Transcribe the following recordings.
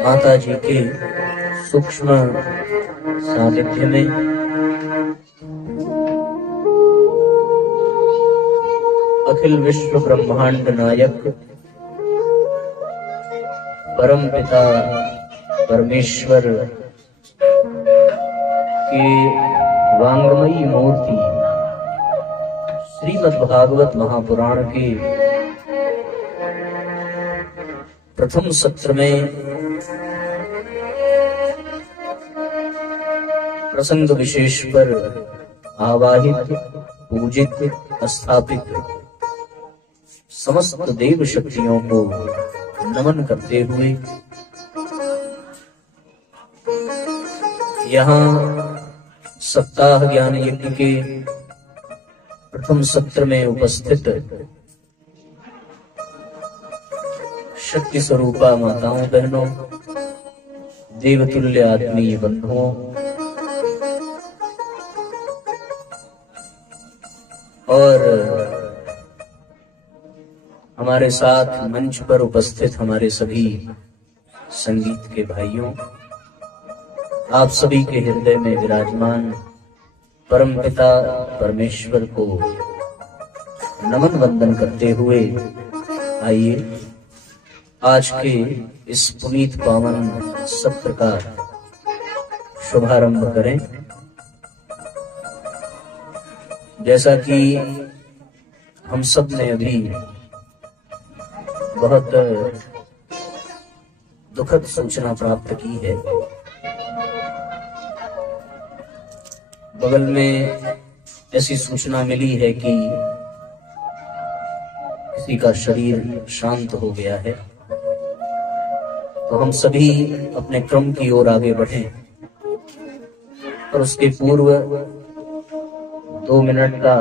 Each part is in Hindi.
माता जी के सूक्ष्म सानिध्य में अखिल विश्व ब्रह्मांड नायक परम पिता परमेश्वर की वांगमयी मूर्ति श्रीमद् भागवत महापुराण के प्रथम सत्र में प्रसंग विशेष पर आवाहित पूजित स्थापित समस्त देव शक्तियों को नमन करते हुए यहाँ सप्ताह ज्ञान यज्ञ के प्रथम सत्र में उपस्थित शक्ति स्वरूपा माताओं बहनों, देवतुल्य आत्मीय बंधुओं और हमारे साथ मंच पर उपस्थित हमारे सभी संगीत के भाइयों, आप सभी के हृदय में विराजमान परमपिता परमेश्वर को नमन वंदन करते हुए आइए आज के इस पुनीत पावन सत्र का शुभारंभ करें। जैसा कि हम सब ने अभी बहुत दुखद सूचना प्राप्त की है, बगल में ऐसी सूचना मिली है कि किसी का शरीर शांत हो गया है, तो हम सभी अपने क्रम की ओर आगे बढ़ें और उसके पूर्व 2 मिनट का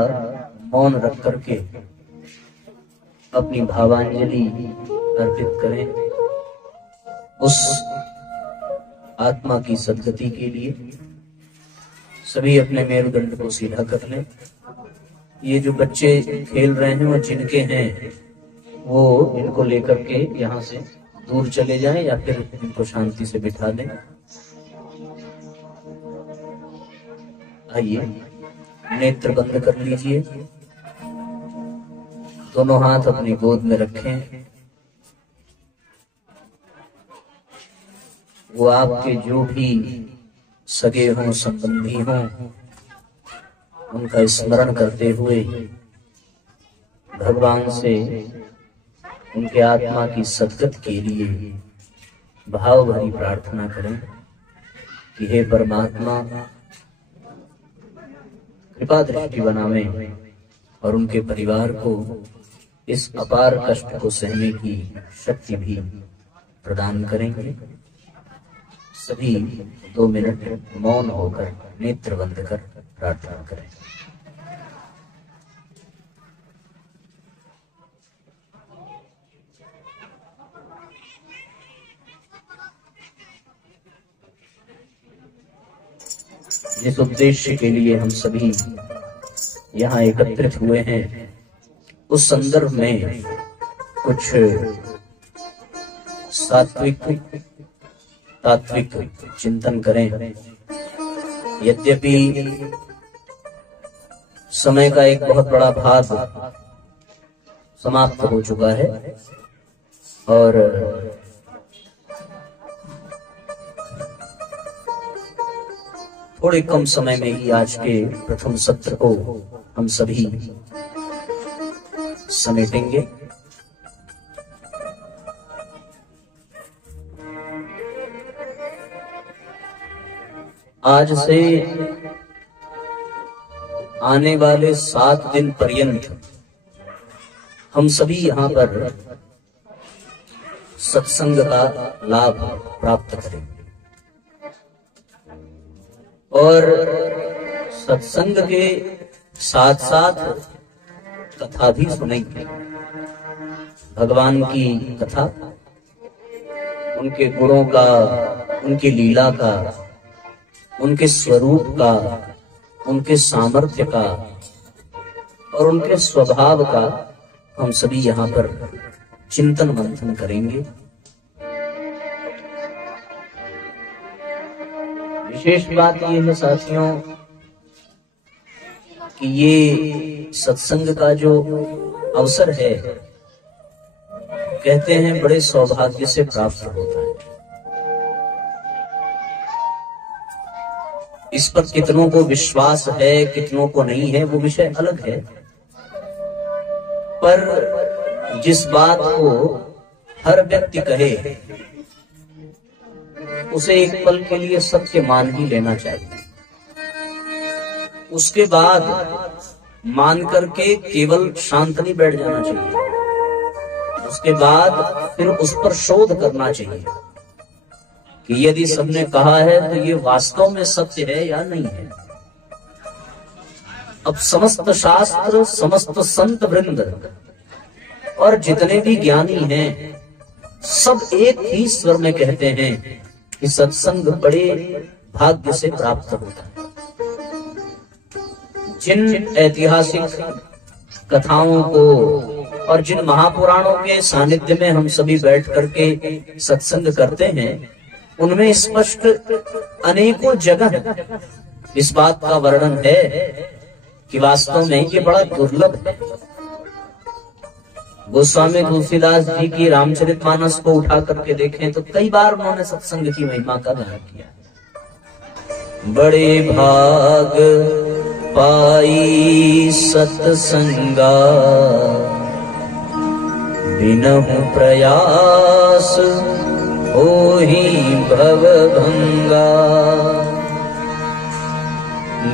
मौन रख करके अपनी भावांजलि अर्पित करें उस आत्मा की सद्गति के लिए। सभी अपने मेरुदंड को सीधा कर लें। ये जो बच्चे खेल रहे हैं वो जिनके हैं वो इनको लेकर के यहाँ से दूर चले जाएं या फिर इनको शांति से बिठा दें। आइए नेत्र बंद कर लीजिए, दोनों हाथ अपनी गोद में रखें। वो आपके जो भी सगे हों संबंधी हों उनका स्मरण करते हुए भगवान से उनके आत्मा की सद्गति के लिए भाव भरी प्रार्थना करें कि हे परमात्मा कृपा दृष्टि बनावे और उनके परिवार को इस अपार कष्ट को सहने की शक्ति भी प्रदान करेंगे। सभी 2 मिनट मौन होकर नेत्र बंद कर प्रार्थना करें। जिस उद्देश्य के लिए हम सभी यहाँ एकत्रित हुए हैं उस संदर्भ में कुछ सात्विक तात्विक चिंतन करें। यद्यपि समय का एक बहुत बड़ा भाग समाप्त हो चुका है और थोड़े कम समय में ही आज के प्रथम सत्र को हम सभी समेटेंगे। आज से आने वाले 7 दिन पर्यंत हम सभी यहाँ पर सत्संग का लाभ प्राप्त करेंगे और सत्संग के साथ साथ कथा भी सुनेंगे। भगवान की कथा, उनके गुणों का, उनकी लीला का, उनके स्वरूप का, उनके सामर्थ्य का और उनके स्वभाव का हम सभी यहाँ पर चिंतन मंथन करेंगे। विशेष बात यह है साथियों कि ये सत्संग का जो अवसर है, कहते हैं बड़े सौभाग्य से प्राप्त होता है। इस पर कितनों को विश्वास है, कितनों को नहीं है, वो विषय अलग है। पर जिस बात को हर व्यक्ति कहे उसे एक पल के लिए सत्य मान ही लेना चाहिए। उसके बाद मान करके केवल शांत नहीं बैठ जाना चाहिए। उसके बाद फिर उस पर शोध करना चाहिए कि यदि सबने कहा है तो ये वास्तव में सत्य है या नहीं है। अब समस्त शास्त्र, समस्त संत वृंद और जितने भी ज्ञानी हैं, सब एक ही स्वर में कहते हैं कि सत्संग बड़े भाग्य से प्राप्त होता है। जिन ऐतिहासिक कथाओं को और जिन महापुराणों के सानिध्य में हम सभी बैठ करके सत्संग करते हैं, उनमें स्पष्ट अनेकों जगह इस बात का वर्णन है कि वास्तव में ये बड़ा दुर्लभ है। गोस्वामी तुलसीदास जी की रामचरितमानस को उठा करके देखें तो कई बार उन्होंने सत्संग की महिमा का गान किया। बड़े भाग पाई सत्संगा, बिनहु प्रयास होहि भव भंगा।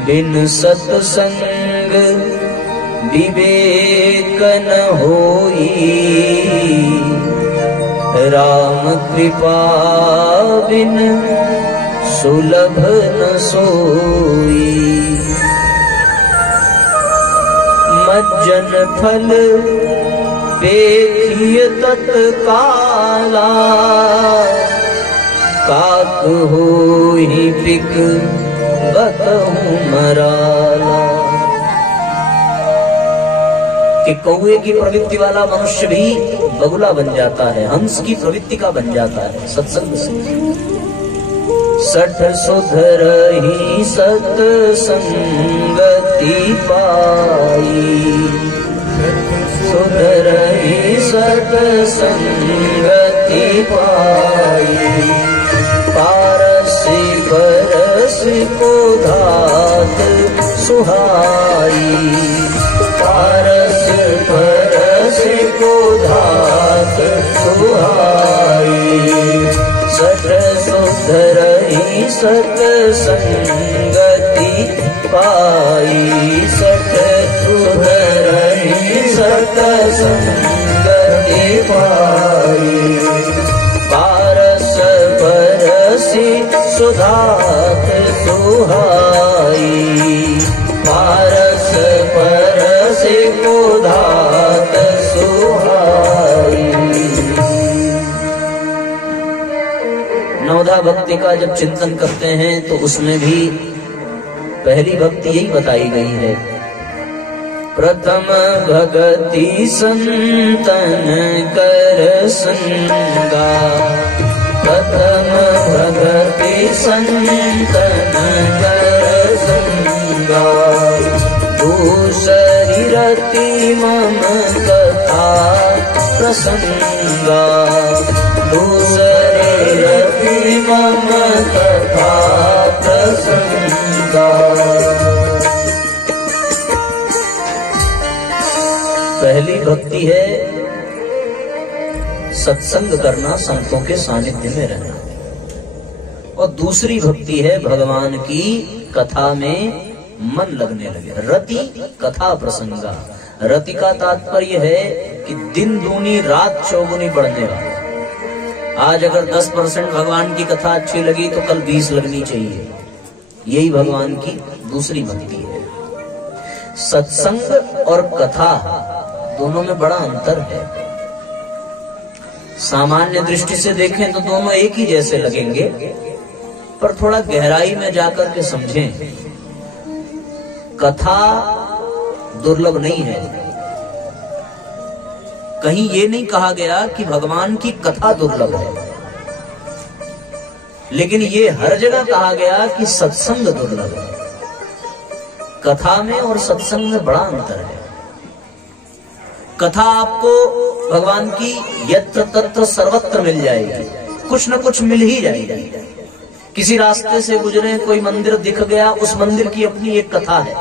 बिन सत्संग विवेक न होई, राम कृपा बिन सुलभ न सोई। मज्जन फल देखिय तत्काला, काक होई पिक बकहु मराला। कि कौए की प्रवृत्ति वाला मनुष्य भी बगुला बन जाता है, हंस की प्रवृत्ति का बन जाता है सत्संग से। सठ सुधरहि सत्संगति पाई, सुधरहि सत्संगति पाई। पारसी परस को धात सुहाई, पारस परस को धात सुहाई। सठ सुधरहि सत्संगति पाई, सठ सुधरहि सत्संगति पाई। पारस परसि सुधात सुहाई, पारस परसि को धात सुहाई। नवधा भक्ति का जब चिंतन करते हैं तो उसमें भी पहली भक्ति यही बताई गई है। प्रथम भगति संतन कर संगा, प्रथम भगति संतन कर संगा। दूसरी रति मम कथा प्रसंगा, दूसरी रति मम कथा प्रसंगा। पहली भक्ति है सत्संग करना, संतों के सानिध्य में रहना। और दूसरी भक्ति है भगवान की कथा में मन लगने लगे। रति कथा प्रसंगा। रति का तात्पर्य है कि दिन दूनी रात चौगुनी बढ़ने वाला। आज अगर 10% भगवान की कथा अच्छी लगी तो कल 20 लगनी चाहिए। यही भगवान की दूसरी भक्ति है। सत्संग और कथा दोनों में बड़ा अंतर है। सामान्य दृष्टि से देखें तो दोनों एक ही जैसे लगेंगे, पर थोड़ा गहराई में जाकर के समझें, कथा दुर्लभ नहीं है। कहीं ये नहीं कहा गया कि भगवान की कथा दुर्लभ है। लेकिन ये हर जगह कहा गया कि सत्संग दुर्लभ है। कथा में और सत्संग में बड़ा अंतर है। कथा आपको भगवान की यत्र तत्र सर्वत्र मिल जाएगी, कुछ न कुछ मिल ही जाएगी। किसी रास्ते से गुजरे, कोई मंदिर दिख गया, उस मंदिर की अपनी एक कथा है।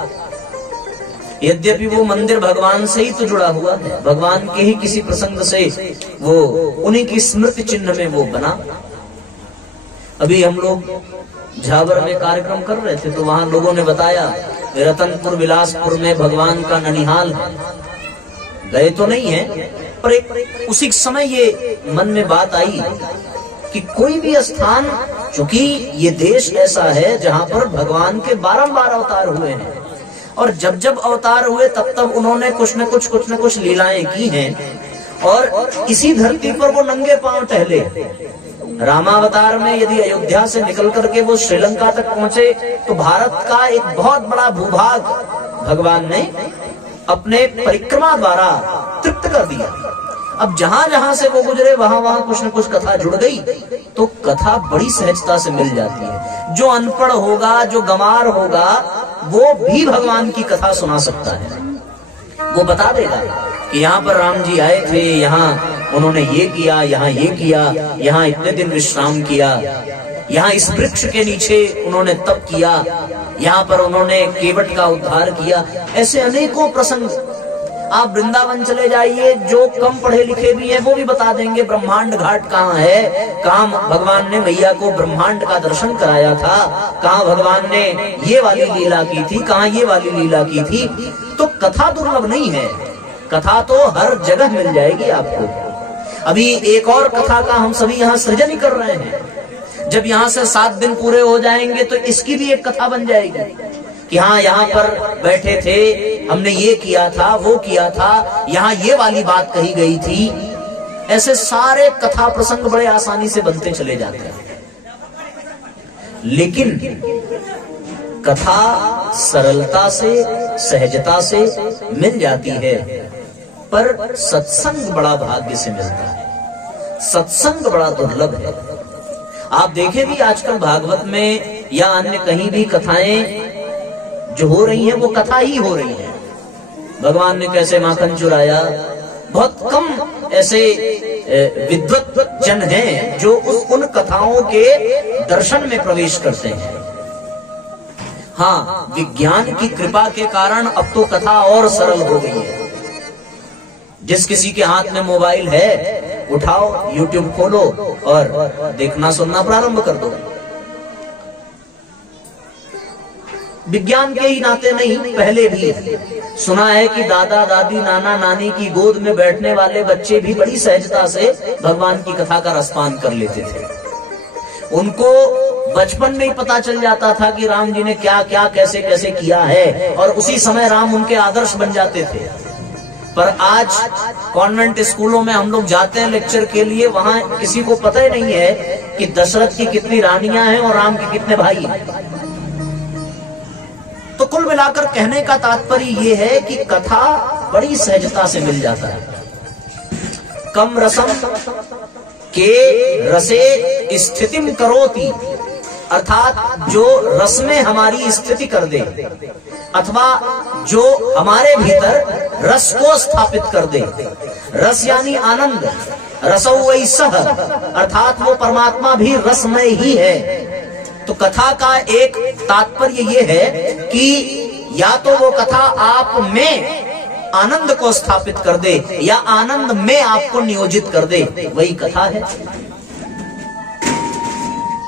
यद्यपि वो मंदिर भगवान से ही तो जुड़ा हुआ है, भगवान के ही किसी प्रसंग से वो उन्हीं की स्मृति चिन्ह में वो बना। अभी हम लोग झाबर में कार्यक्रम कर रहे थे तो वहां लोगों ने बताया रतनपुर बिलासपुर में भगवान का ननिहाल है। गए तो नहीं है, पर एक उसी समय ये मन में बात आई कि कोई भी स्थान, चूंकि ये देश ऐसा है जहां पर भगवान के बारंबार अवतार हुए हैं और जब जब अवतार हुए तब तब उन्होंने कुछ न कुछ लीलाएं की हैं और इसी धरती पर वो नंगे पांव टहले। रामावतार में यदि अयोध्या से निकल करके वो श्रीलंका तक पहुंचे तो भारत का एक बहुत बड़ा भूभाग भगवान ने अपने परिक्रमा द्वारा तृप्त कर दिया। अब जहां जहां से वो गुजरे वहां वहां कुछ न कुछ कथा जुड़ गई, तो कथा बड़ी सहजता से मिल जाती है। जो अनपढ़ होगा, जो गंवार होगा, वो भी भगवान की कथा सुना सकता है। वो बता देगा कि यहाँ पर राम जी आए थे, यहाँ उन्होंने ये किया, यहाँ ये किया, यहाँ इतने दिन विश्राम किया, यहाँ इस वृक्ष के नीचे उन्होंने तप किया, यहाँ पर उन्होंने केवट का उद्धार किया। ऐसे अनेकों प्रसंग। आप वृंदावन चले जाइए, जो कम पढ़े लिखे भी हैं वो भी बता देंगे ब्रह्मांड घाट कहाँ है, कहाँ भगवान ने मैया को ब्रह्मांड का दर्शन कराया था, कहाँ भगवान ने ये वाली लीला की थी, कहाँ ये वाली लीला की थी। तो कथा दुर्लभ नहीं है, कथा तो हर जगह मिल जाएगी आपको। अभी एक और कथा का हम सभी यहाँ सृजन ही कर रहे हैं। जब यहाँ से 7 दिन पूरे हो जाएंगे तो इसकी भी एक कथा बन जाएगी कि हाँ, यहाँ पर बैठे थे, हमने ये किया था, वो किया था, यहाँ ये वाली बात कही गई थी। ऐसे सारे कथा प्रसंग बड़े आसानी से बनते चले जाते हैं। लेकिन कथा सरलता से, सहजता से मिल जाती है, पर सत्संग बड़ा भाग्य से मिलता है। सत्संग बड़ा दुर्लभ है। आप देखें भी आजकल भागवत में या अन्य कहीं भी कथाएं जो हो रही हैं वो कथा ही हो रही है। भगवान ने कैसे माखन चुराया, बहुत कम ऐसे विद्वत जन हैं जो उन कथाओं के दर्शन में प्रवेश करते हैं। हाँ, विज्ञान की कृपा के कारण अब तो कथा और सरल हो गई है। जिस किसी के हाथ में मोबाइल है, उठाओ, यूट्यूब खोलो और देखना सुनना प्रारंभ कर दो। विज्ञान के ही नाते नहीं, पहले भी सुना है कि दादा दादी, नाना नानी की गोद में बैठने वाले बच्चे भी बड़ी सहजता से भगवान की कथा का रसपान कर लेते थे। उनको बचपन में ही पता चल जाता था कि राम जी ने क्या क्या कैसे कैसे किया है और उसी समय राम उनके आदर्श बन जाते थे। पर आज कॉन्वेंट स्कूलों में हम लोग जाते हैं लेक्चर के लिए, वहां किसी को पता ही नहीं है कि दशरथ की कितनी रानियां हैं और राम के कितने भाई हैं। तो कुल मिलाकर कहने का तात्पर्य ये है कि कथा बड़ी सहजता से मिल जाता है। कम रसम के रसे स्थितिम करोति, अर्थात जो रस में हमारी स्थिति कर दे अथवा जो हमारे भीतर रस को स्थापित कर दे। रस यानी आनंद, रसौ वै सह, अर्थात वो परमात्मा भी रसमय ही है। तो कथा का एक तात्पर्य ये है कि या तो वो कथा आप में आनंद को स्थापित कर दे या आनंद में आपको नियोजित कर दे, वही कथा है।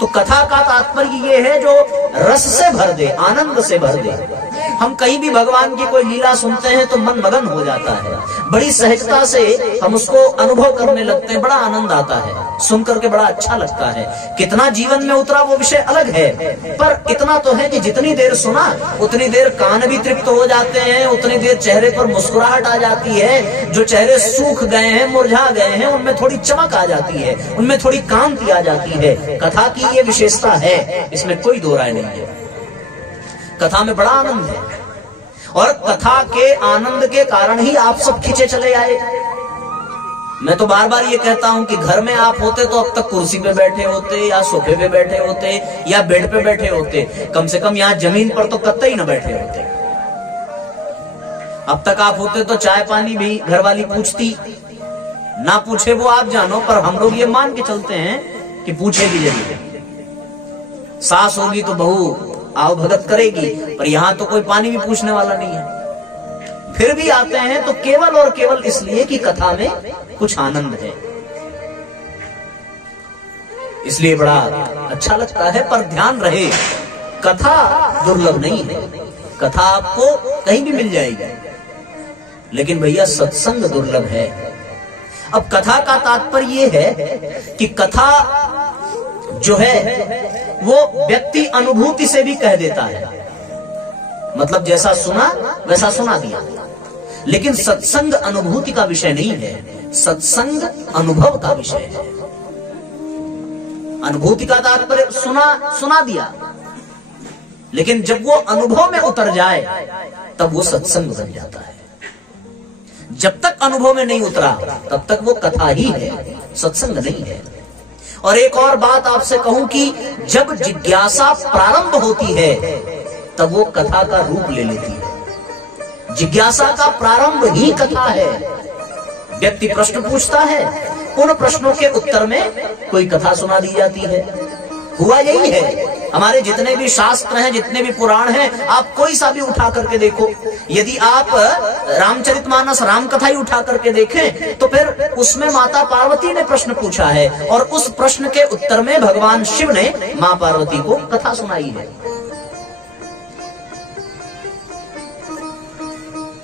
तो कथा का तात्पर्य ये है जो रस से भर दे, आनंद से भर दे। हम कहीं भी भगवान की कोई लीला सुनते हैं तो मन मगन हो जाता है, बड़ी सहजता से हम उसको अनुभव करने लगते हैं, बड़ा आनंद आता है, सुन करके बड़ा अच्छा लगता है। कितना जीवन में उतरा वो विषय अलग है, पर इतना तो है कि जितनी देर सुना उतनी देर कान भी तृप्त हो जाते हैं, उतनी देर चेहरे पर मुस्कुराहट आ जाती है। जो चेहरे सूख गए हैं, मुरझा गए हैं, उनमें थोड़ी चमक आ जाती है, उनमें थोड़ी कांति आ जाती है। कथा की ये विशेषता है, इसमें कोई दो राय नहीं है। कथा में बड़ा आनंद है और कथा के आनंद के कारण ही आप सब खींचे चले आए। मैं तो बार बार ये कहता हूं कि घर में आप होते तो अब तक कुर्सी पे बैठे होते या सोफे पे बैठे होते या बेड पे बैठे होते, कम से कम यहां जमीन पर तो कतई न बैठे होते। अब तक आप होते तो चाय पानी भी घरवाली पूछती, ना पूछे वो आप जानो, पर हम लोग ये मान के चलते हैं कि पूछेगी जरूर। सास होगी तो बहू आओ भगत करेगी, पर यहां तो कोई पानी भी पूछने वाला नहीं है। फिर भी आते हैं तो केवल और केवल इसलिए कि कथा में कुछ आनंद है, इसलिए बड़ा अच्छा लगता है। पर ध्यान रहे, कथा दुर्लभ नहीं है, कथा आपको कहीं भी मिल जाएगी, लेकिन भैया सत्संग दुर्लभ है। अब कथा का तात्पर्य यह है कि कथा जो है वो व्यक्ति अनुभूति से भी कह देता है, मतलब जैसा सुना वैसा सुना दिया। लेकिन सत्संग अनुभूति का विषय नहीं है, सत्संग अनुभव का विषय है। अनुभूति का तात्पर्य सुना दिया, लेकिन जब वो अनुभव में उतर जाए तब वो सत्संग बन जाता है। जब तक अनुभव में नहीं उतरा तब तक वो कथा ही है, सत्संग नहीं है। और एक और बात आपसे कहूं कि जब जिज्ञासा प्रारंभ होती है तब वो कथा का रूप ले लेती है। जिज्ञासा का प्रारंभ ही कथा है। व्यक्ति प्रश्न पूछता है, उन प्रश्नों के उत्तर में कोई कथा सुना दी जाती है। हुआ यही है। हमारे जितने भी शास्त्र हैं, जितने भी पुराण हैं, आप कोई सा भी उठा करके देखो। यदि आप रामचरितमानस राम कथा ही उठा करके देखें तो फिर उसमें माता पार्वती ने प्रश्न पूछा है और उस प्रश्न के उत्तर में भगवान शिव ने मां पार्वती को कथा सुनाई है।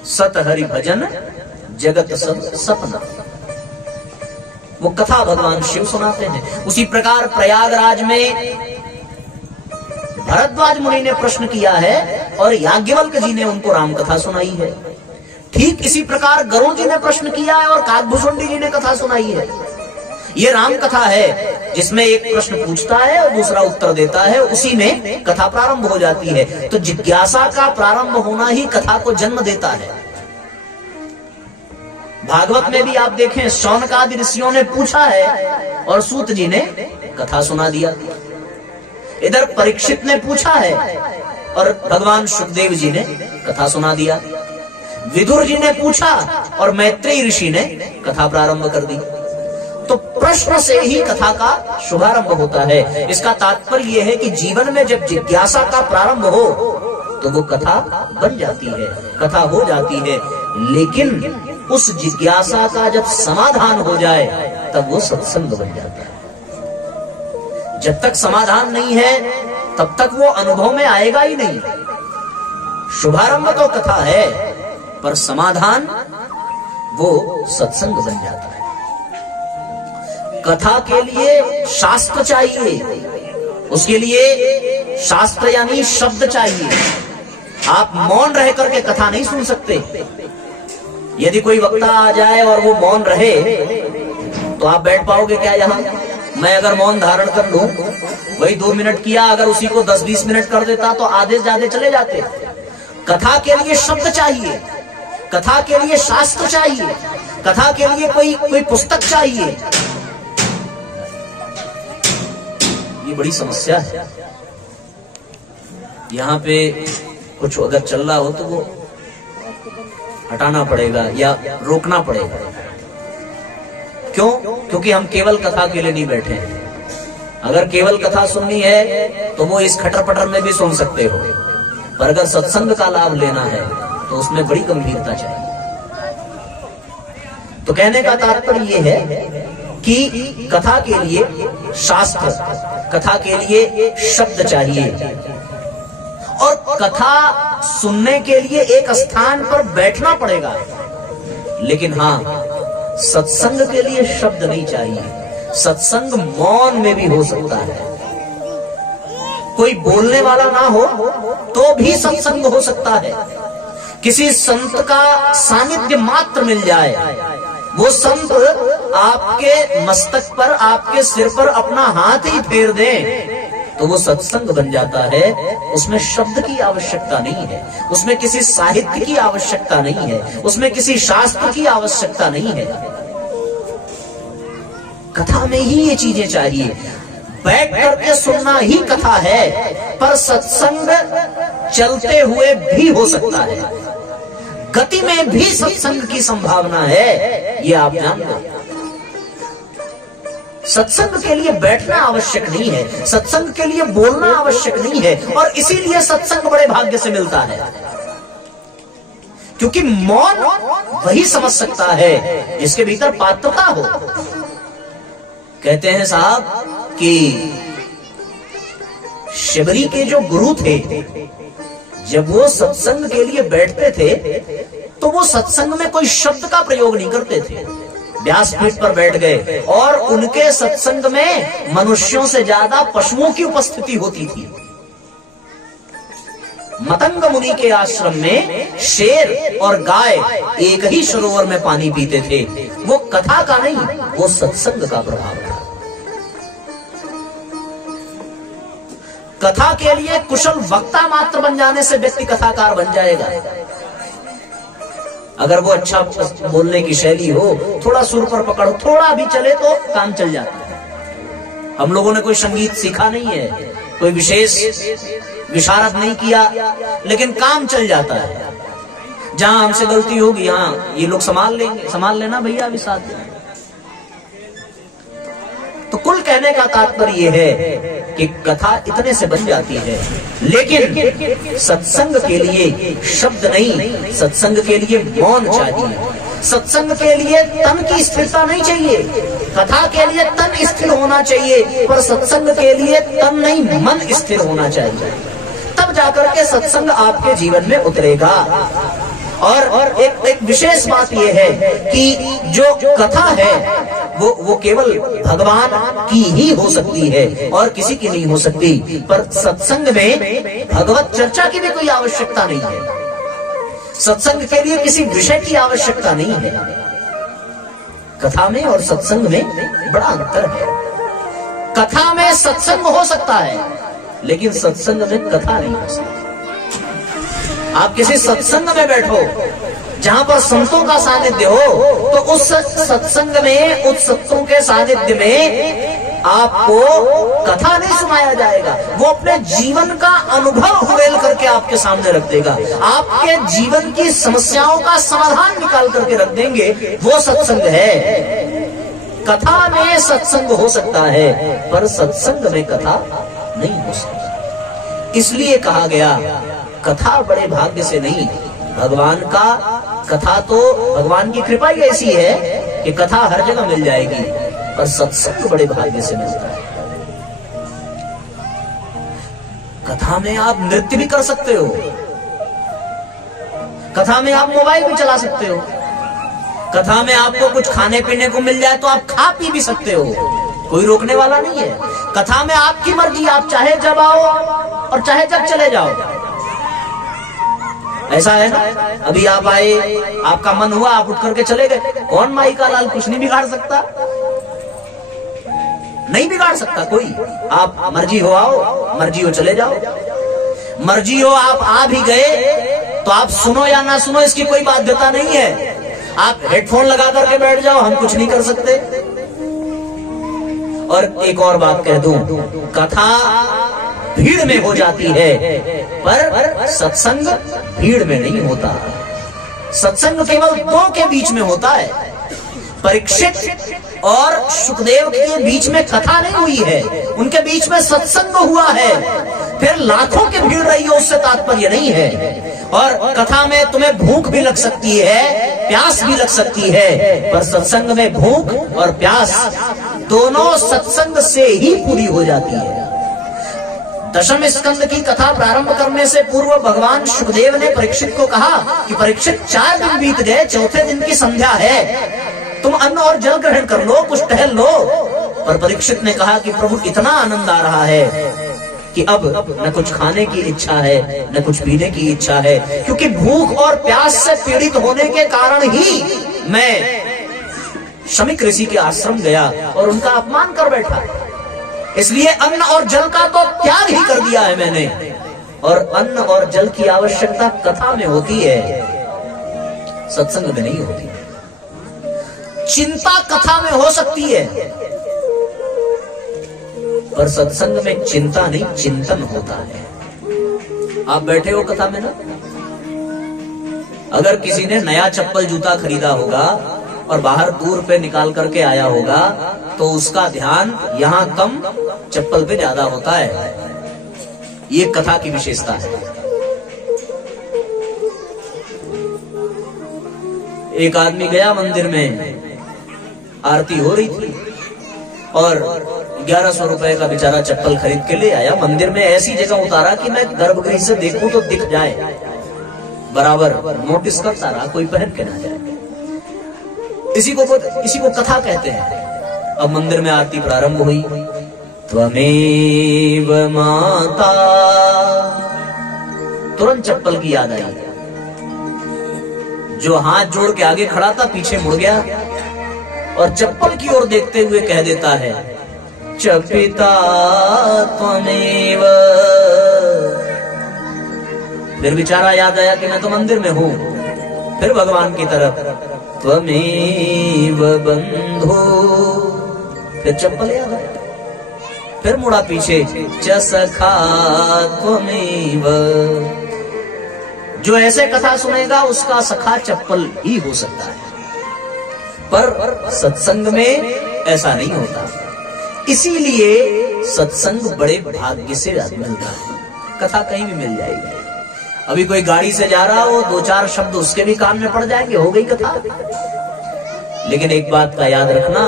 सत हरि भजन जगत सब सपना, वो कथा भगवान शिव सुनाते हैं। उसी प्रकार प्रयागराज में भरद्वाज मुनि ने प्रश्न किया है और याज्ञवल्क्य जी ने उनको राम कथा सुनाई है। ठीक इसी प्रकार गरुड़ जी ने प्रश्न किया है और काकभूषुंडी जी ने कथा सुनाई है। ये राम कथा है जिसमें एक प्रश्न पूछता है और दूसरा उत्तर देता है, उसी में कथा प्रारंभ हो जाती है। तो जिज्ञासा का प्रारंभ होना ही कथा को जन्म देता है। भागवत में भी आप देखें, शौनकादि ऋषियों ने पूछा है और सूत जी ने कथा सुना दिया। इधर परीक्षित ने पूछा है और भगवान सुखदेव जी ने कथा सुना दिया। विदुर जी ने पूछा और मैत्रेय ऋषि ने कथा प्रारंभ कर दी। तो प्रश्न से ही कथा का शुभारंभ होता है। इसका तात्पर्य यह है कि जीवन में जब जिज्ञासा का प्रारंभ हो तो वो कथा बन जाती है, कथा हो जाती है। लेकिन उस जिज्ञासा का जब समाधान हो जाए तब वो सत्संग बन जाता है। जब तक समाधान नहीं है तब तक वो अनुभव में आएगा ही नहीं। शुभारंभ तो कथा है, पर समाधान वो सत्संग बन जाता है। कथा के लिए शास्त्र चाहिए, उसके लिए शास्त्र यानी शब्द चाहिए। आप मौन रह करके कथा नहीं सुन सकते। यदि कोई वक्ता आ जाए और वो मौन रहे तो आप बैठ पाओगे क्या यहां? मैं अगर मौन धारण कर लूं, वही 2 मिनट किया, अगर उसी को 10-20 मिनट कर देता तो आधे से ज्यादा चले जाते। कथा के लिए शब्द चाहिए, कथा के लिए शास्त्र चाहिए, कथा के लिए कोई पुस्तक चाहिए। ये बड़ी समस्या है। यहाँ पे कुछ अगर चल रहा हो तो वो हटाना पड़ेगा या रोकना पड़ेगा। क्यों? क्योंकि हम केवल कथा के लिए नहीं बैठे हैं। अगर केवल कथा सुननी है तो वो इस खटर पटर में भी सुन सकते हो, पर अगर सत्संग का लाभ लेना है तो उसमें बड़ी गंभीरता चाहिए। तो कहने का तात्पर्य ये है कि कथा के लिए शास्त्र, कथा के लिए शब्द चाहिए और कथा सुनने के लिए एक स्थान पर बैठना पड़ेगा। लेकिन हाँ, सत्संग के लिए शब्द नहीं चाहिए। सत्संग मौन में भी हो सकता है। कोई बोलने वाला ना हो तो भी सत्संग हो सकता है। किसी संत का सानिध्य मात्र मिल जाए, वो संत आपके मस्तक पर, आपके सिर पर अपना हाथ ही फेर दे तो वो सत्संग बन जाता है। उसमें शब्द की आवश्यकता नहीं है, उसमें किसी साहित्य की आवश्यकता नहीं है, उसमें किसी शास्त्र की आवश्यकता नहीं है। कथा में ही ये चीजें चाहिए। बैठ करके सुनना ही कथा है, पर सत्संग चलते हुए भी हो सकता है, गति में भी सत्संग की संभावना है, ये आप जान लो। सत्संग के लिए बैठना आवश्यक नहीं है, सत्संग के लिए बोलना आवश्यक नहीं है, और इसीलिए सत्संग बड़े भाग्य से मिलता है, क्योंकि मौन वही समझ सकता है जिसके भीतर पात्रता हो। कहते हैं साहब कि शबरी के जो गुरु थे, जब वो सत्संग के लिए बैठते थे तो वो सत्संग में कोई शब्द का प्रयोग नहीं करते थे। व्यासपीठ पर बैठ गए और उनके सत्संग में मनुष्यों से ज्यादा पशुओं की उपस्थिति होती थी। मतंग मुनि के आश्रम में शेर और गाय एक ही सरोवर में पानी पीते थे। वो कथा का नहीं, वो सत्संग का प्रभाव था। कथा के लिए कुशल वक्ता मात्र बन जाने से व्यक्ति कथाकार बन जाएगा। अगर वो अच्छा बोलने की शैली हो, थोड़ा सुर पर पकड़, थोड़ा भी चले तो काम चल जाता है। हम लोगों ने कोई संगीत सीखा नहीं है, कोई विशेष विशारद नहीं किया, लेकिन काम चल जाता है। जहां हमसे गलती होगी, हाँ ये लोग संभाल लेंगे, संभाल लेना भैया, अभी साथ देना। तो कुल कहने का तात्पर्य यह है कि कथा इतने से बन जाती है, लेकिन सत्संग के लिए शब्द नहीं, सत्संग के लिए मौन चाहिए। सत्संग के लिए तन की स्थिरता नहीं चाहिए, कथा के लिए तन स्थिर होना चाहिए, पर सत्संग के लिए तन नहीं मन स्थिर होना चाहिए। तब जाकर के सत्संग आपके जीवन में उतरेगा। और एक विशेष बात यह है कि जो कथा है वो केवल भगवान की ही हो सकती है और किसी की नहीं हो सकती। पर सत्संग में भगवत चर्चा की भी कोई आवश्यकता नहीं है, सत्संग के लिए किसी विषय की आवश्यकता नहीं है। कथा में और सत्संग में बड़ा अंतर है। कथा में सत्संग हो सकता है, लेकिन सत्संग में कथा नहीं हो सकती। आप किसी सत्संग में बैठो जहां पर संतों का सानिध्य हो, तो उस सत्संग में, उस सत्संग के सानिध्य में आपको कथा नहीं सुनाया जाएगा, वो अपने जीवन का अनुभव हुएल करके आपके सामने रख देगा। आपके जीवन की समस्याओं का समाधान निकाल करके रख देंगे, वो सत्संग है। कथा में सत्संग हो सकता है, पर सत्संग में कथा नहीं हो सकती। इसलिए कहा गया कथा बड़े भाग्य से नहीं, भगवान का कथा तो भगवान की कृपा ही ऐसी है कि कथा हर जगह मिल जाएगी, पर सत्संग बड़े भाग्य से मिलता है। कथा में आप नृत्य भी कर सकते हो, कथा में आप मोबाइल भी चला सकते हो, कथा में आपको कुछ खाने पीने को मिल जाए तो आप खा पी भी सकते हो, कोई रोकने वाला नहीं है। कथा में आपकी मर्जी, आप चाहे जब आओ और चाहे जब चले जाओ। ऐसा है ना, अभी आप आए, आपका मन हुआ, आप उठ करके चले गए, कौन माई का लाल कुछ नहीं बिगाड़ सकता, नहीं बिगाड़ सकता कोई। आप मर्जी हो आओ, मर्जी हो चले जाओ, मर्जी हो आप आ भी गए तो आप सुनो या ना सुनो इसकी कोई बाध्यता नहीं है। आप हेडफोन लगा करके बैठ जाओ, हम कुछ नहीं कर सकते। और एक और बात कह दूं, कथा भीड़ में हो जाती है, पर सत्संग भीड़ में नहीं होता। सत्संग केवल दो के बीच में होता है। परीक्षित और सुखदेव के बीच में कथा नहीं हुई है, उनके बीच में सत्संग हुआ है। फिर लाखों की भीड़ रही हो, उससे तात्पर्य नहीं है। और कथा में तुम्हें भूख भी लग सकती है, प्यास भी लग सकती है, पर सत्संग में भूख और प्यास दोनों सत्संग से ही पूरी हो जाती है। दशम स्कंद की कथा प्रारंभ करने से पूर्व भगवान सुखदेव ने परीक्षित को कहा कि परीक्षित 4 दिन बीत गए, चौथे दिन की संध्या है, तुम अन्न और जल ग्रहण कर लो, कुछ टहल लो। पर परीक्षित ने कहा कि प्रभु इतना आनंद आ रहा है कि अब न कुछ खाने की इच्छा है, न कुछ पीने की इच्छा है, क्योंकि भूख और प्यास से पीड़ित होने के कारण ही मैं शमीक ऋषि के आश्रम गया और उनका अपमान कर बैठा। इसलिए अन्न और जल का तो त्याग ही कर दिया है मैंने। और अन्न और जल की आवश्यकता कथा में होती है, सत्संग में नहीं होती। चिंता कथा में हो सकती है, पर सत्संग में चिंता नहीं, चिंतन होता है। आप बैठे हो कथा में ना, अगर किसी ने नया चप्पल जूता खरीदा होगा और बाहर दूर पे निकाल करके आया होगा तो उसका ध्यान यहाँ कम, चप्पल पे ज्यादा होता है। ये कथा की विशेषता है। एक आदमी गया मंदिर में, आरती हो रही थी और 1100 रुपए का बेचारा चप्पल खरीद के ले आया। मंदिर में ऐसी जगह उतारा कि मैं गर्भगृह से देखूं तो दिख जाए, बराबर नोटिस करता रहा, कोई पहन के ना जाए। इसी को कथा कहते हैं। अब मंदिर में आरती प्रारंभ हुई। त्वमेव माता, तुरंत चप्पल की याद आई। जो हाथ जोड़ के आगे खड़ा था पीछे मुड़ गया और चप्पल की ओर देखते हुए कह देता है, च पिता त्वमेव। फिर बेचारा याद आया कि मैं तो मंदिर में हूं। फिर भगवान की तरफ, त्वमेव बंधु। फिर चप्पल याद आया, फिर मुड़ा पीछे, च सखा त्वमेव। जो ऐसे कथा सुनेगा उसका सखा चप्पल ही हो सकता है, पर सत्संग में ऐसा नहीं होता। इसीलिए सत्संग बड़े भाग्य से मिलता है। कथा कहीं भी मिल जाएगी। अभी कोई गाड़ी से जा रहा हो, 2-4 शब्द उसके भी कान में पड़ जाएंगे, हो गई कथा। लेकिन एक बात का याद रखना,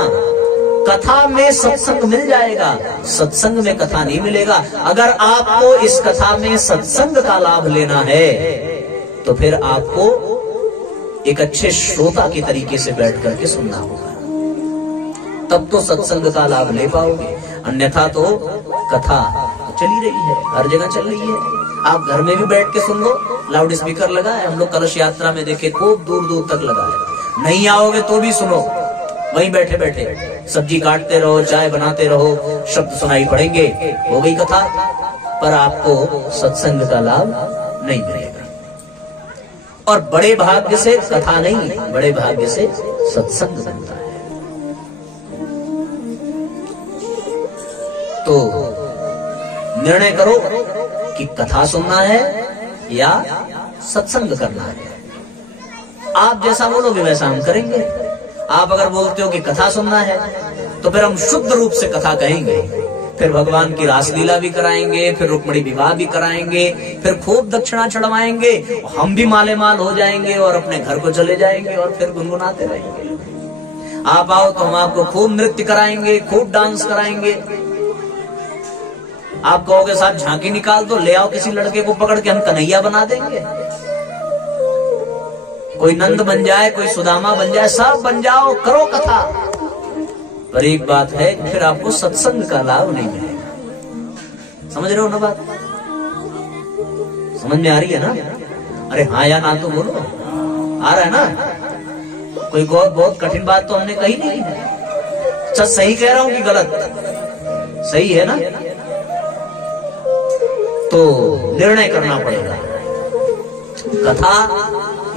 कथा में सत्संग मिल जाएगा, सत्संग में कथा नहीं मिलेगा। अगर आपको इस कथा में सत्संग का लाभ लेना है तो फिर आपको एक अच्छे श्रोता के तरीके से बैठ करके सुनना होगा, तब तो सत्संग का लाभ ले पाओगे। अन्यथा तो कथा चली रही है, हर जगह चल रही है। आप घर में भी बैठ के सुन लो, लाउड स्पीकर लगा है। हम लोग कलश यात्रा में देखे खूब दूर दूर तक लगा है। नहीं आओगे तो भी सुनो, वहीं बैठे बैठे सब्जी काटते रहो, चाय बनाते रहो, शब्द सुनाई पड़ेंगे, हो गई कथा। पर आपको सत्संग का लाभ नहीं मिलेगा। और बड़े भाग्य से कथा नहीं, बड़े भाग्य से सत्संग बनता है। तो निर्णय करो कि कथा सुनना है या सत्संग करना है। आप जैसा बोलोगे वैसा हम करेंगे। आप अगर बोलते हो कि कथा सुनना है तो फिर हम शुद्ध रूप से कथा कहेंगे, फिर भगवान की रासलीला भी कराएंगे, फिर रुक्मिणी विवाह भी कराएंगे, फिर खूब दक्षिणा चढ़वाएंगे, हम भी माले माल हो जाएंगे और अपने घर को चले जाएंगे और फिर गुनगुनाते रहेंगे। आप आओ तो हम आपको खूब नृत्य कराएंगे, खूब डांस कराएंगे। आप कहोगे साहब झांकी निकाल दो, ले आओ किसी लड़के को पकड़ के, हम कन्हैया बना देंगे। कोई नंद बन जाए, कोई सुदामा बन जाए, सब बन जाओ, करो कथा। पर एक बात है, फिर आपको सत्संग का लाभ नहीं मिलेगा। समझ रहे हो ना बात? समझ में आ रही है ना? अरे हाँ या ना तो बोलो, आ रहा है ना? कोई बहुत कठिन बात तो हमने कही नहीं है। अच्छा सही कह रहा हूं कि गलत? सही है ना? तो निर्णय करना पड़ेगा, कथा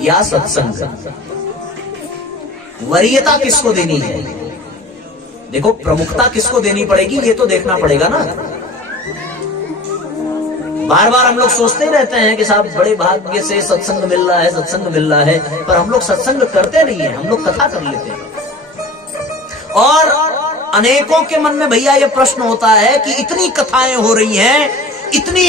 या सत्संग। वरीयता किसको देनी है? देखो प्रमुखता किसको देनी पड़ेगी ये तो देखना पड़ेगा ना। बार बार हम लोग सोचते रहते हैं कि साहब बड़े भाग्य से सत्संग मिल रहा है, सत्संग मिल रहा है, पर हम लोग सत्संग करते नहीं है, हम लोग कथा कर लेते हैं। और अनेकों के मन में भैया ये प्रश्न होता है कि इतनी कथाएं हो रही हैं, इतनी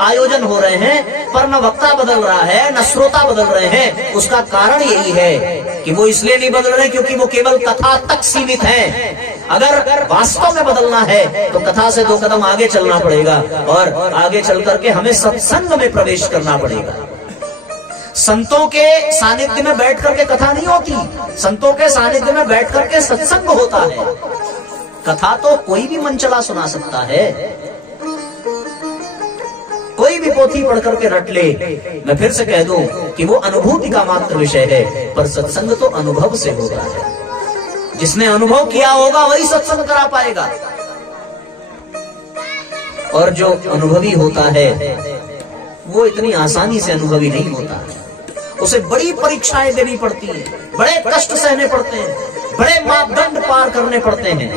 आयोजन हो रहे हैं, पर न वक्ता बदल रहा है न श्रोता बदल रहे हैं। उसका कारण यही है कि वो इसलिए नहीं बदल रहे क्योंकि वो केवल कथा तक सीमित हैं। अगर वास्तव में बदलना है तो कथा से 2 कदम आगे चलना पड़ेगा और आगे चल करके हमें सत्संग में प्रवेश करना पड़ेगा। संतों के सानिध्य में बैठ करके कथा नहीं होती, संतों के सानिध्य में बैठ करके सत्संग होता है। कथा तो कोई भी मन चला सुना सकता है, कोई भी पोथी पढ़ करके रट ले। मैं फिर से कह दूं कि वो अनुभूति का मात्र विषय है, पर सत्संग तो अनुभव से होता है। जिसने अनुभव किया होगा वही सत्संग करा पाएगा। और जो अनुभवी होता है वो इतनी आसानी से अनुभवी नहीं होता है। उसे बड़ी परीक्षाएं देनी पड़ती हैं, बड़े कष्ट सहने पड़ते हैं, बड़े मापदंड पार करने पड़ते हैं,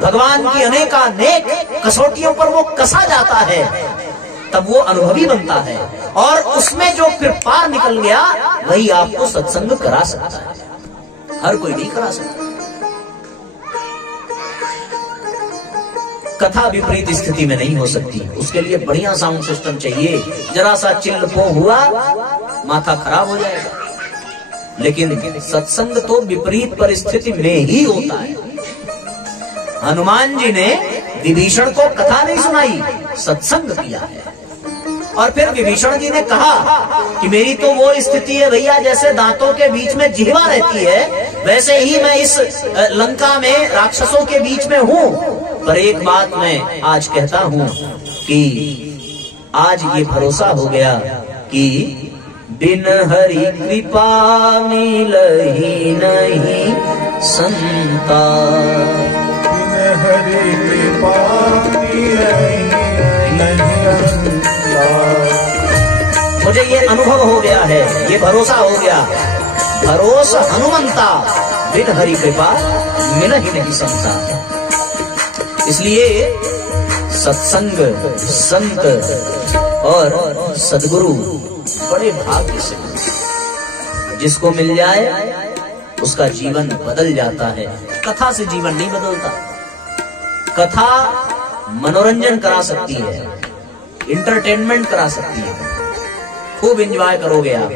भगवान की अनेकानेक कसौटियों पर वो कसा जाता है, तब वो अनुभवी बनता है। और उसमें जो फिर पार निकल गया वही आपको सत्संग करा सकता है, हर कोई नहीं करा सकता। कथा विपरीत स्थिति में नहीं हो सकती, उसके लिए बढ़िया साउंड सिस्टम चाहिए। जरा सा चिल्ल पो हुआ माथा खराब हो जाएगा। लेकिन सत्संग तो विपरीत परिस्थिति में ही होता है। हनुमान जी ने विभीषण को कथा नहीं सुनाई, सत्संग किया है। और फिर विभीषण जी ने कहा कि मेरी तो वो स्थिति है भैया, जैसे दांतों के बीच में जिह्वा रहती है, वैसे ही मैं इस लंका में राक्षसों के बीच में हूँ। पर एक बात मैं आज कहता हूँ कि आज ये भरोसा हो गया कि बिन हरि कृपा मिलहि नहीं संता, बिन हरि कृपा मिलहि नहीं संता। मुझे ये अनुभव हो गया है, ये भरोसा हो गया। भरोसा हनुमंता बिन हरि कृपा मिलहि नहीं संता। इसलिए सत्संग, संत और सद्गुरु बड़े भाग्य से जिसको मिल जाए उसका जीवन बदल जाता है। कथा से जीवन नहीं बदलता। कथा मनोरंजन करा सकती है, इंटरटेनमेंट करा सकती है। खूब एंजॉय करोगे आप,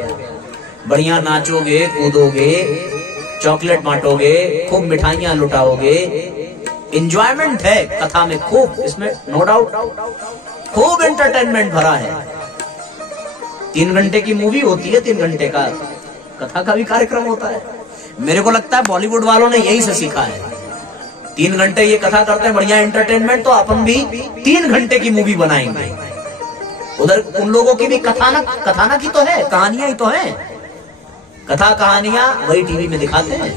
बढ़िया नाचोगे, कूदोगे, चॉकलेट बांटोगे, खूब मिठाइयां लुटाओगे। एंजॉयमेंट है कथा में खूब, इसमें नो डाउट। खूब एंटरटेनमेंट भरा है। 3 घंटे की मूवी होती है, 3 घंटे का कथा का भी कार्यक्रम होता है। मेरे को लगता है बॉलीवुड वालों ने यही से सीखा है। 3 घंटे ये कथा करते हैं, बढ़िया एंटरटेनमेंट, तो अपन भी 3 घंटे की मूवी बनाएंगे। उधर उन लोगों की भी कथानक ही तो है, कहानियां ही तो है। कथा कहानियां वही टीवी में दिखाते हैं।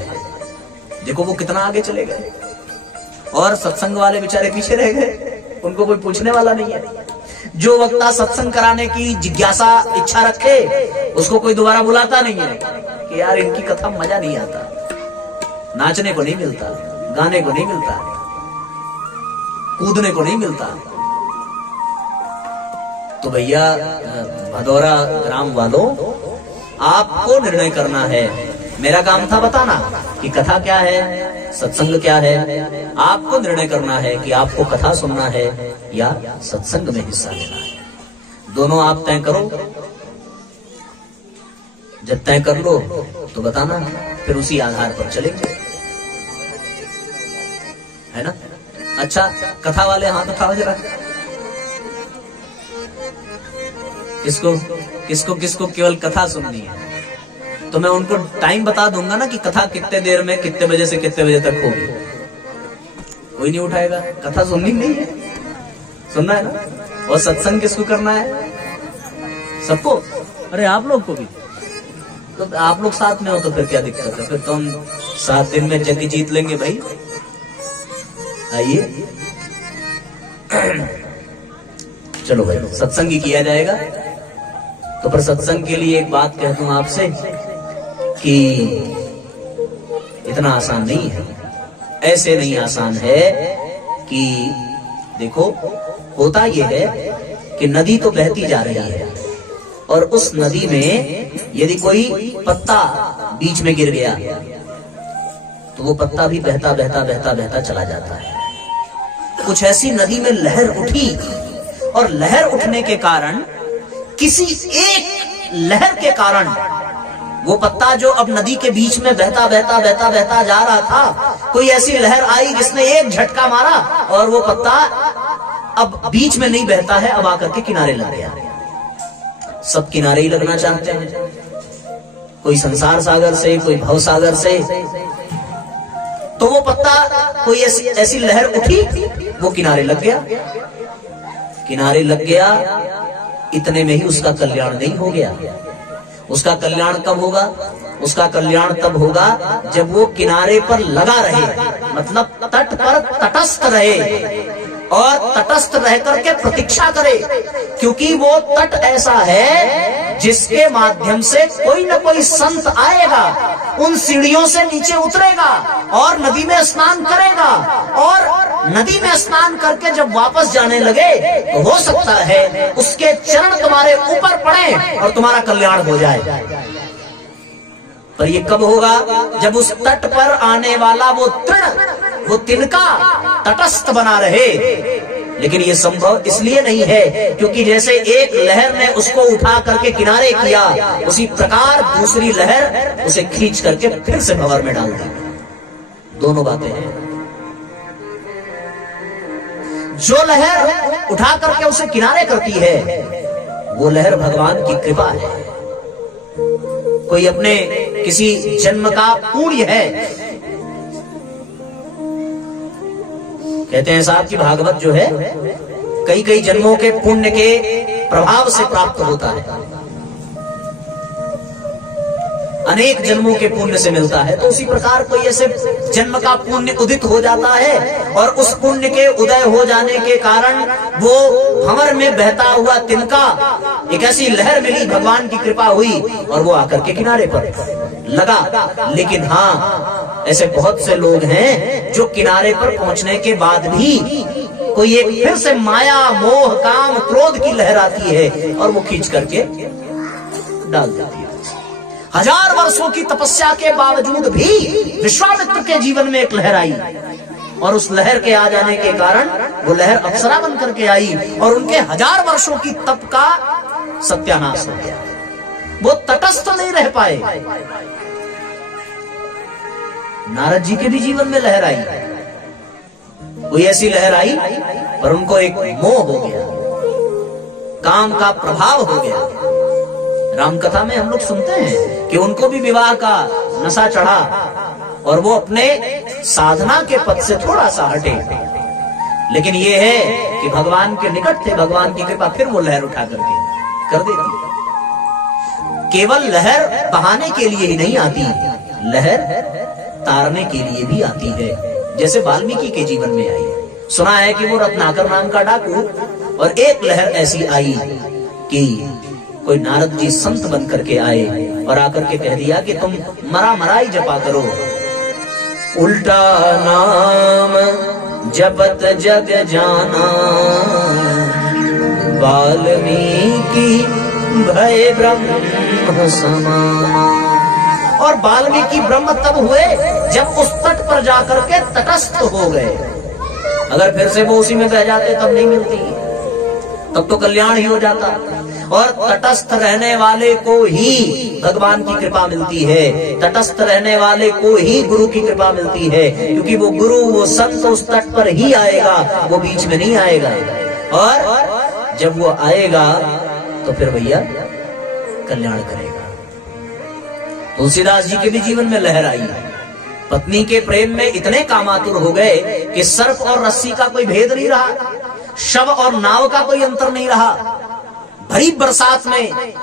देखो वो कितना आगे चले गए। और सत्संग वाले बेचारे पीछे रह गए, उनको कोई पूछने वाला नहीं है। जो वक्ता सत्संग कराने की जिज्ञासा इच्छा रखे उसको कोई दोबारा बुलाता नहीं है कि यार इनकी कथा मजा नहीं आता, नाचने को नहीं मिलता, गाने को नहीं मिलता, कूदने को नहीं मिलता। तो भैया भदौरा ग्राम वालों, आपको निर्णय करना है। मेरा काम था बताना कि कथा क्या है, सत्संग क्या है। आपको निर्णय करना है कि आपको कथा सुनना है या सत्संग में हिस्सा लेना है। दोनों आप तय करो। जब तय कर लो तो बताना, फिर उसी आधार पर चलेंगे, है ना। अच्छा, कथा वाले हाथ उठाओ जरा। किसको किसको किसको केवल कथा सुननी है? तो मैं उनको टाइम बता दूंगा ना कि कथा कितने देर में, कितने बजे से कितने बजे तक होगी। कोई नहीं उठाएगा। कथा सुननी नहीं है, सुनना है ना। और सत्संग किसको करना है? सबको। अरे आप लोग को भी। तो आप लोग साथ में हो तो फिर क्या दिक्कत है? फिर तो हम 7 दिन में जग जीत लेंगे भाई। आइए चलो भाई, सत्संग ही किया जाएगा। तो पर सत्संग के लिए एक बात कह दूं आपसे कि इतना आसान नहीं है। ऐसे नहीं आसान है कि देखो, होता यह है कि नदी तो बहती जा रही है और उस नदी में यदि कोई पत्ता बीच में गिर गया तो वो पत्ता भी बहता बहता बहता बहता चला जाता है। कुछ ऐसी नदी में लहर उठी और लहर उठने के कारण, किसी एक लहर के कारण वो पत्ता जो अब नदी के बीच में बहता बहता बहता बहता जा रहा था, कोई ऐसी लहर आई जिसने एक झटका मारा और वो पत्ता अब बीच में नहीं बहता है, अब आकर के किनारे लग गया। सब किनारे ही लगना चाहते हैं, कोई संसार सागर से, कोई भव सागर से। तो वो पत्ता, कोई ऐसी लहर उठी, वो किनारे लग गया। किनारे लग गया, इतने में ही उसका कल्याण नहीं हो गया। उसका कल्याण कब होगा? उसका कल्याण तब होगा जब वो किनारे पर लगा रहे, मतलब तट पर तटस्थ रहे। और तटस्थ रह करके प्रतीक्षा करे, क्योंकि वो तट ऐसा है जिसके माध्यम से कोई न कोई संत आएगा, उन सीढ़ियों से नीचे उतरेगा और नदी में स्नान करेगा, और नदी में स्नान करके जब वापस जाने लगे तो हो सकता है उसके चरण तुम्हारे ऊपर पड़े और तुम्हारा कल्याण हो जाए। पर ये कब होगा? जब उस तट पर आने वाला वो तृण, वो तिनका तटस्थ बना रहे। लेकिन ये संभव इसलिए नहीं है क्योंकि जैसे एक लहर ने उसको उठा करके किनारे किया, उसी प्रकार दूसरी लहर उसे खींच करके फिर से भंवर में डाल दी। दोनों बातें हैं। जो लहर उठा करके उसे किनारे करती है वो लहर भगवान की कृपा है। कोई अपने किसी जन्म का पुण्य है, कहते हैं साहब कि भागवत जो है कई कई जन्मों के पुण्य के प्रभाव से प्राप्त होता है, अनेक जन्मों के पुण्य से मिलता है। तो उसी प्रकार कोई ऐसे जन्म का पुण्य उदित हो जाता है और उस पुण्य के उदय हो जाने के कारण वो भंवर में बहता हुआ तिनका, एक ऐसी लहर मिली, भगवान की कृपा हुई और वो आकर के किनारे पर लगा। लेकिन हाँ, ऐसे बहुत से लोग हैं जो किनारे पर पहुंचने के बाद भी कोई एक फिर से माया, मोह, काम, क्रोध की लहर आती है और वो खींच करके डाल देती है। 1000 वर्षों की तपस्या के बावजूद भी विश्वामित्र के जीवन में एक लहर आई और उस लहर के आ जाने के कारण वो लहर अप्सरा बन करके आई और उनके 1000 वर्षों की तप का सत्यानाश हो गया। वो तटस्थ नहीं रह पाए। नारद जी के भी जीवन में लहर आई, कोई ऐसी लहर आई पर उनको एक मोह हो गया, काम का प्रभाव हो गया। रामकथा में हम लोग सुनते हैं कि उनको भी विवाह का नशा चढ़ा और वो अपने साधना के पथ से थोड़ा सा हटे। लेकिन ये है कि भगवान के निकट थे, भगवान की कृपा फिर वो लहर उठा करके कर देती है। केवल लहर बहाने के लिए ही नहीं आती, लहर तारने के लिए भी आती है। जैसे वाल्मीकि के जीवन में आई, सुना है कि वो रत्नाकर नाम का डाकू, और एक लहर ऐसी आई कि कोई नारद जी संत बन करके आए और आकर के कह दिया कि तुम मरा मराई जपा करो। उल्टा नाम जपत जग जाना, वाल्मीकि भय ब्रह्म समान। और वाल्मीकि ब्रह्म तब हुए जब उस तट पर जाकर के तटस्थ हो गए। अगर फिर से वो उसी में बह जाते तब नहीं मिलती, तब तो कल्याण ही हो जाता। और तटस्थ रहने वाले को ही भगवान की कृपा मिलती है, तटस्थ रहने वाले को ही गुरु की कृपा मिलती है, क्योंकि वो गुरु, वो संत उस तट पर ही आएगा, वो बीच में नहीं आएगा। और जब वो आएगा तो फिर भैया कल्याण करेगा। तुलसीदास जी के भी जीवन में लहर आई। पत्नी के प्रेम में इतने कामातुर हो गए कि सर्प और रस्सी का कोई भेद नहीं रहा, शव और नाव का कोई अंतर नहीं रहा। भरी बरसात में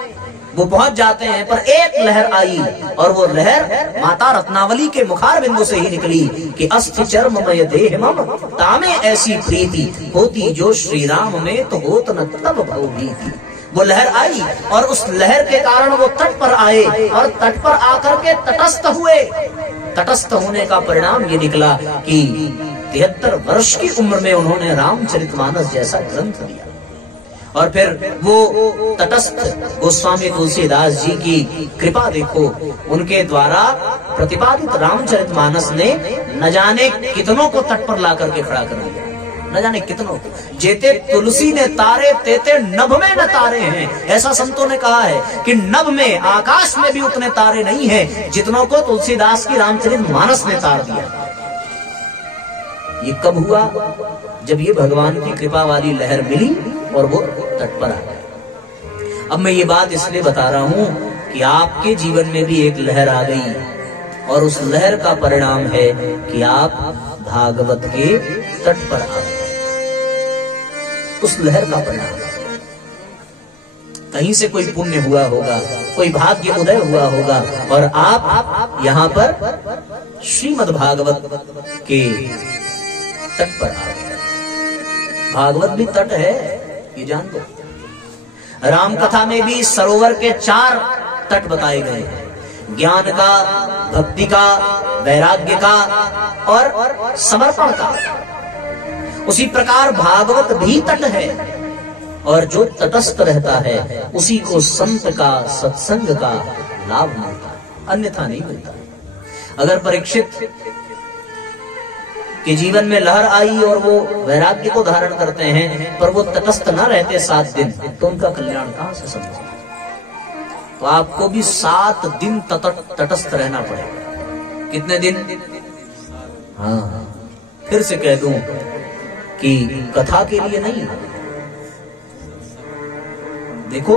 वो पहुंच जाते हैं, पर एक लहर आई और वो लहर माता रत्नावली के मुखार बिंदु से ही निकली कि अस्थि चर्ममय देह मम तामे ऐसी प्रीति होती जो श्री राम में तो होत न तब भव भीति। वो लहर आई और उस लहर के कारण वो तट पर आए और तट पर आकर के तटस्थ हुए। तटस्थ होने का परिणाम ये निकला कि 73 वर्ष की उम्र में उन्होंने रामचरितमानस जैसा ग्रंथ दिया। और फिर वो तटस्थ गोस्वामी तुलसीदास जी की कृपा देखो, उनके द्वारा प्रतिपादित रामचरितमानस ने न जाने कितनों को तट पर ला करके खड़ा कर दिया, न जाने कितनों को। जेते तुलसी ने तारे तेते नभ में न तारे हैं, ऐसा संतों ने कहा है कि नभ में, आकाश में भी उतने तारे नहीं हैं जितनों को तुलसीदास की रामचरितमानस ने तार दिया। ये कब हुआ? जब ये भगवान की कृपा वाली लहर मिली और वो तट पर आ गए। अब मैं ये बात इसलिए बता रहा हूं कि आपके जीवन में भी एक लहर आ गई और उस लहर का परिणाम है कि आप भागवत के तट पर आ गए। उस लहर का परिणाम कहीं से कोई पुण्य हुआ होगा, कोई भाग्य उदय हुआ होगा और आप यहाँ पर श्रीमद् भागवत के तट पर आ गए। भागवत भी तट है, ये जान दो। राम कथा में भी सरोवर के 4 तट बताए गए हैं, ज्ञान का, भक्ति का, वैराग्य का और समर्पण का। उसी प्रकार भागवत भी तट है, और जो तटस्थ रहता है उसी को संत का, सत्संग का लाभ मिलता है, अन्यथा नहीं मिलता। अगर परीक्षित के जीवन में लहर आई और वो वैराग्य को धारण करते हैं, पर वो तटस्थ न रहते 7 दिन, तो उनका कल्याण कहां से संभव है? तो आपको भी 7 दिन तटस्थ रहना पड़ेगा। कितने दिन? हाँ, फिर से कह दूं कि कथा के लिए नहीं। देखो,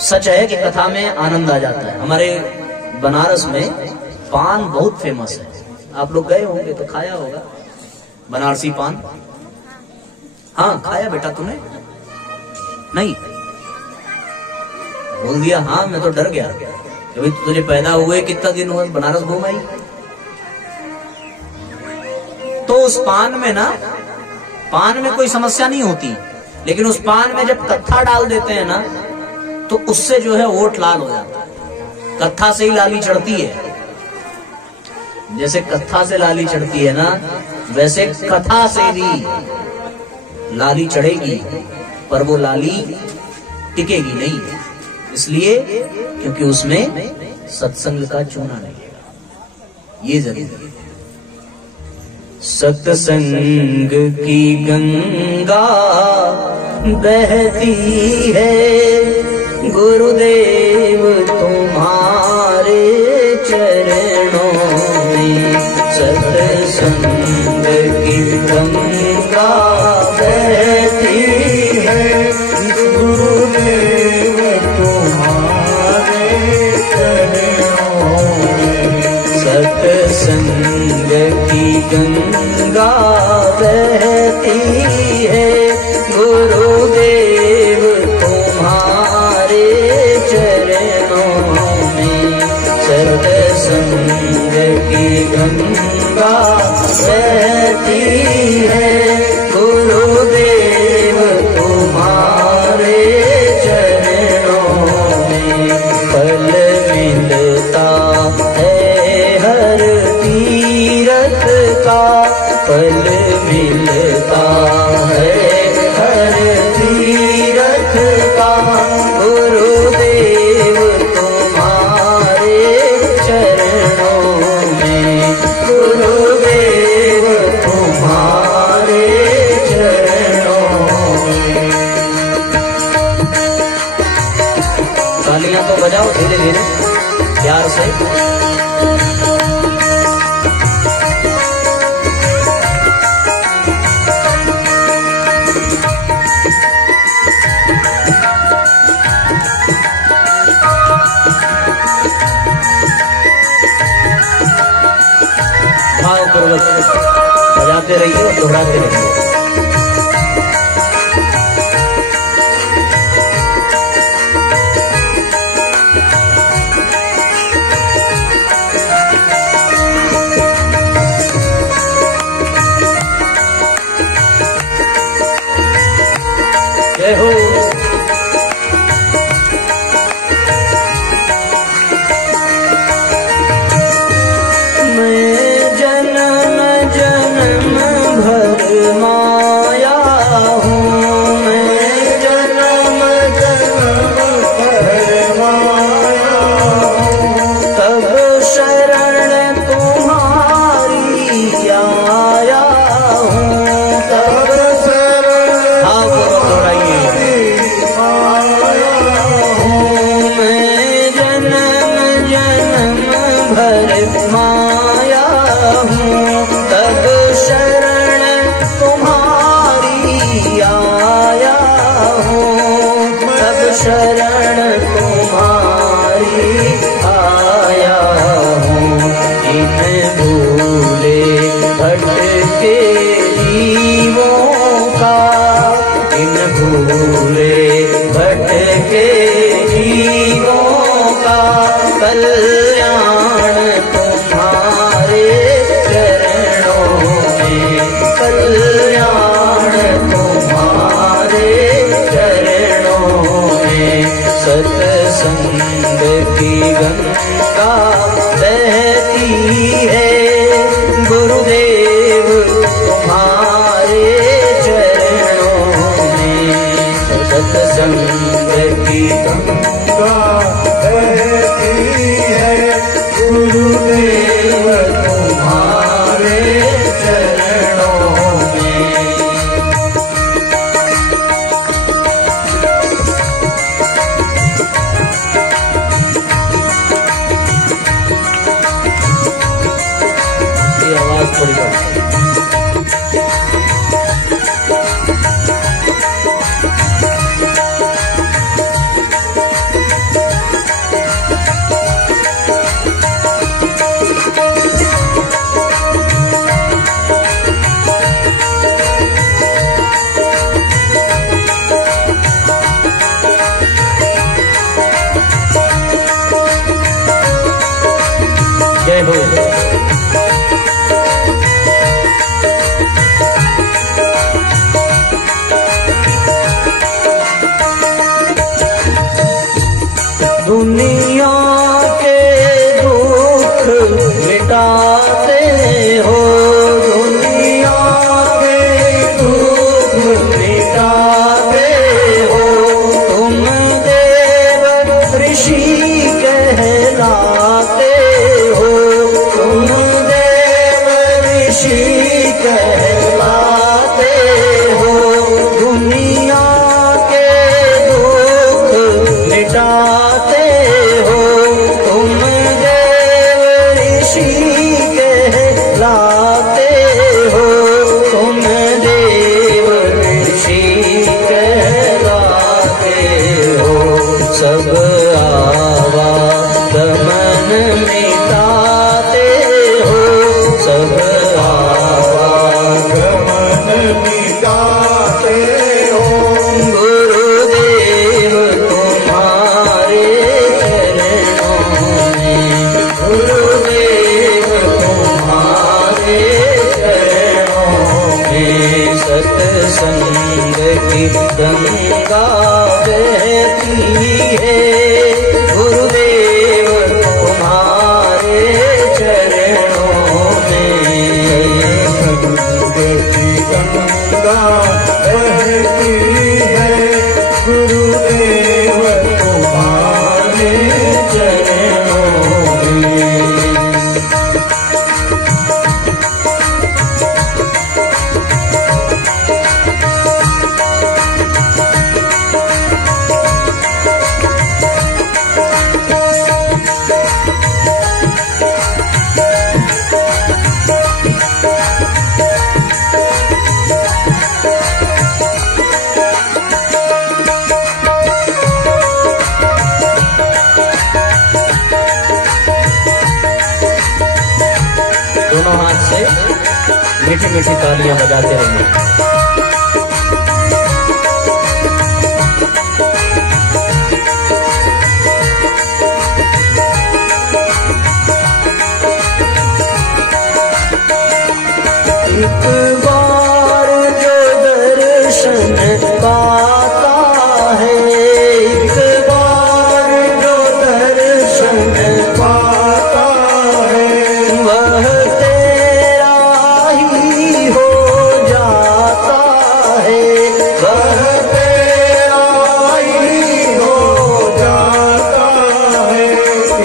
सच है कि कथा में आनंद आ जाता है। हमारे बनारस में पान बहुत फेमस है, आप लोग गए होंगे तो खाया होगा बनारसी पान। हाँ, खाया बेटा तूने? नहीं बोल दिया हाँ, मैं तो डर गया कि भाई तुझे पैदा हुए कितना दिन हुआ, बनारस घूम आई। तो उस पान में ना, पान में कोई समस्या नहीं होती, लेकिन उस पान में जब कत्था डाल देते हैं ना, तो उससे जो है ओठ लाल हो जाता है। कत्था से ही लाली चढ़ती है, जैसे कत्था से लाली चढ़ती है ना, वैसे कथा से भी लाली चढ़ेगी, पर वो लाली टिकेगी नहीं। इसलिए क्योंकि उसमें सत्संग का चूना लगेगा, ये जरूरी है। सत्संग की गंगा बहती है, गुरुदेव तुम्हारे चरणों में। सत्संग की गंगा बहती है, गुरुदेव तुम्हारे चरणों में। सत्संग की गंगा बहती है, गुरुदेव तुम्हारे चरणों में। सत्संग की गंगा बहती है, गुरुदेव तुम्हारे चरणों में। फल मिलता है हर तीरथ का, फल मिलता है हर तीरथ का, गुरुदेव तुम्हारे चरणों में। गुरुदेव तुम्हारे चरणों में। तालियां तो बजाओ धीरे धीरे प्यार से। भावपूर्वक बजाते रहिए और दोहराते रहिए। जय हो। शरण तुम्हारी आया हूँ, इन भूले भटके जीवों का, इन भूले भटके जीवों का कल्याण तुम्हारे चरणों में। कल्याण सत्संग की गंगा बहती है, गुरुदेव तुम्हारे चरणों में। ये आवाज थोड़ी कम। जय हो। दुनिया के दुख मिटाते हो, दुनिया के दुख मिटाते हो, तुम देव ऋषि कहलाते हो, तुम देव ऋषि कहलाते हो। दुनिया के दुख मिटाते हो, तुम देव ऋषि कहलाते हो, तुम देव ऋषि कहलाते हो। सब आवागमन मिटाते हो, सब आवागमन मिटाते हो, गुरुदेव तुम्हारे चरणों में, गुरुदेव तुम्हारे चरणों में। सत्संग की गंगा बहती है, गुरुदेव तुम्हारे चरणों में। सत्संग की गंगा बहती है, गुरुदेव तुम्हारे चरणों में। दोनों हाथ से मीठी मीठी तालियां बजाते रहेंगे। एक बार जो दर्शन पाता है, एक बार जो दर्शन पाता है, वह तेरा ही हो जाता है, वह तेरा ही हो जाता है।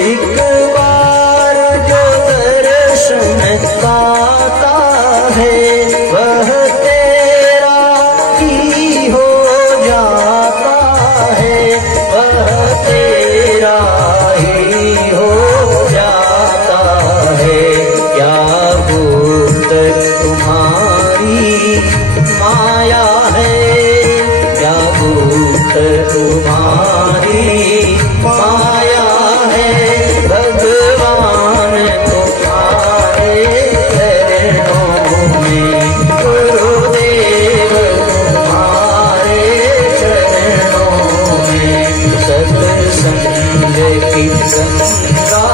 एक बार जो दर्शन पाता है, वह तेरा ही हो जाता है, वह तेरा ही हो जाता है। क्या गुप्त तुम्हारी माया है, क्या गुप्त तुम्हारी माया है, भगवान तुम्हारे चरणों में, गुरुदेव तुम्हारे चरणों में। सत्संग की गंगा,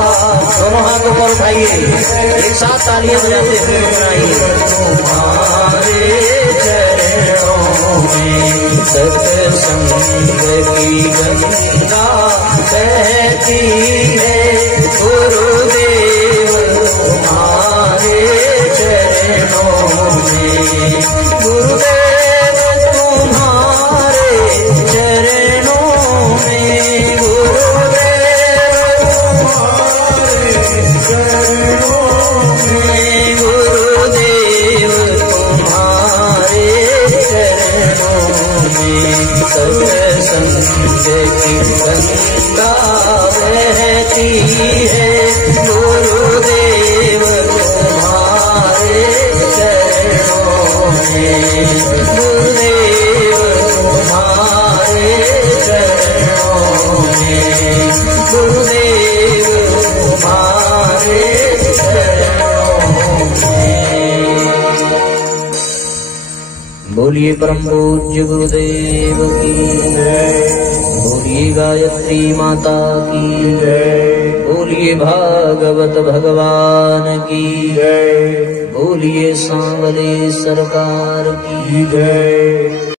दोनों हाथ ऊपर उठाइए, एक साथ तालियां बजाते हुए सुनाइए। तुम्हारे चरणों में सत्संग की गंगा बहती है, गुरुदेव तुम्हारे चरणों में, गुरुदेव तुम्हारे चरणों में सत्संग की गंगा बहती है। गुरुदेव तुम्हारे चरणों में, गुरुदेव तुम्हारे चरणों में, गुरुदेव तुम्हारे चरणों में। बोलिए परम पूज्य गुरुदेव की जय, बोलिए गायत्री माता की जय, बोलिए भागवत भगवान की जय, बोलिए सांवले सरकार की जय।